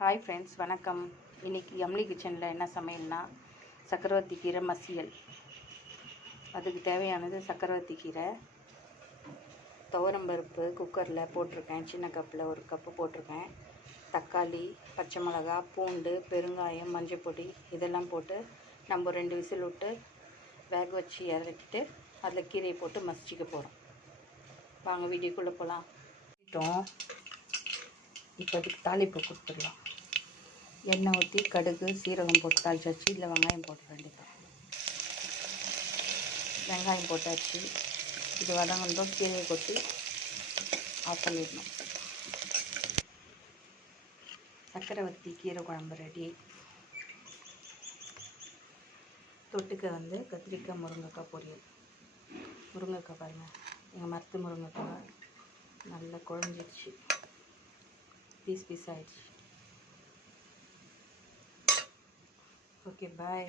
Hi friends, வணக்கம். இன்றைக்கி Emily கிச்சனில் என்ன சமையல்னா சக்கரவர்த்தி கீரை மசியல். அதுக்கு தேவையானது சக்கரவர்த்தி கீரை, துவரம்பருப்பு குக்கரில் போட்டிருக்கேன், சின்ன கப்பில் ஒரு கப்பு போட்டிருக்கேன். தக்காளி, பச்சை மிளகா, பூண்டு, பெருங்காயம், மஞ்சள் பொடி இதெல்லாம் போட்டு நம்ம 2 விசில் விட்டு வேக வச்சு இறக்கிட்டு அதில் கீரையை போட்டு மசிச்சிக்க போகிறோம். வாங்க வீடியோக்குள்ளே போகலாம். இப்போ அதுக்கு தாளிப்பு கொடுத்துடலாம். எண்ணெய் ஊற்றி கடுகு சீரகம் போட்டு தாளிச்சாச்சு. இதில் வெங்காயம் போட்டு வேண்டியதான். வெங்காயம் போட்டாச்சு. இது வதங்கணும். கீரையை கொட்டி ஆஃப் பண்ணிடணும். சக்கரவர்த்தி கீரை குழம்பு ரெடி. தொட்டுக்க கத்திரிக்காய் முருங்கைக்காய் பொரியல். முருங்கைக்காய் பாருங்கள், எங்கள் மரத்து முருங்கைக்காய் நல்லா குழஞ்சிடுச்சு, பீஸ் ஆகிடுச்சு. ஓகே, பாய்.